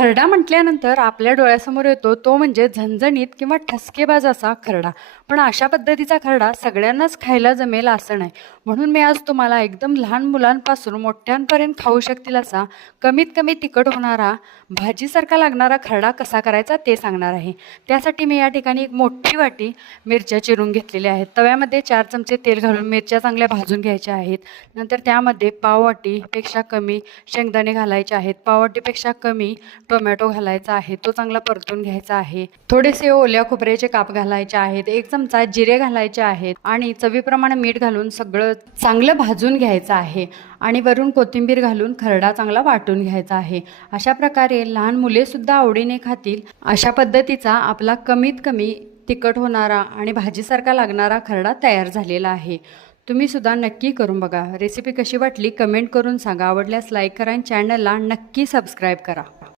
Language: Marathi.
खरडा म्हटल्यानंतर आपल्या डोळ्यासमोर येतो तो म्हणजे झणझणीत किंवा ठसकेबाज असा खरडा. पण अशा पद्धतीचा खरडा सगळ्यांनाच खायला जमेल असं नाही. म्हणून मी आज तुम्हाला एकदम लहान मुलांपासून मोठ्यांपर्यंत खाऊ शकतील असा कमीत कमी तिखट होणारा भाजीसारखा लागणारा खरडा कसा करायचा ते सांगणार आहे. त्यासाठी मी या ठिकाणी एक मोठी वाटी मिरच्या चिरून घेतलेल्या आहेत. तव्यामध्ये 4 चमचे तेल घालून मिरच्या चांगल्या भाजून घ्यायच्या आहेत. नंतर त्यामध्ये पाववाटीपेक्षा कमी शेंगदाणे घालायचे आहेत. पाववाटीपेक्षा कमी टोमॅटो घालायचा आहे, तो चांगला परतून घ्यायचा आहे. थोडेसे ओल्या खोबऱ्याचे काप घालायचे आहेत. 1 चमचा जिरे घालायचे आहेत आणि चवीप्रमाणे मीठ घालून सगळं चांगलं भाजून घ्यायचं आहे आणि वरून कोथिंबीर घालून खरडा चांगला वाटून घ्यायचा आहे. अशा प्रकारे लहान मुले सुद्धा आवडीने खातील अशा पद्धतीचा आपला कमीत कमी तिखट होणारा आणि भाजीसारखा लागणारा खरडा तयार झालेला आहे. तुम्ही सुद्धा नक्की करून बघा. रेसिपी कशी वाटली कमेंट करून सांगा. आवडल्यास लाईक करा आणि चॅनलला नक्की सबस्क्राईब करा.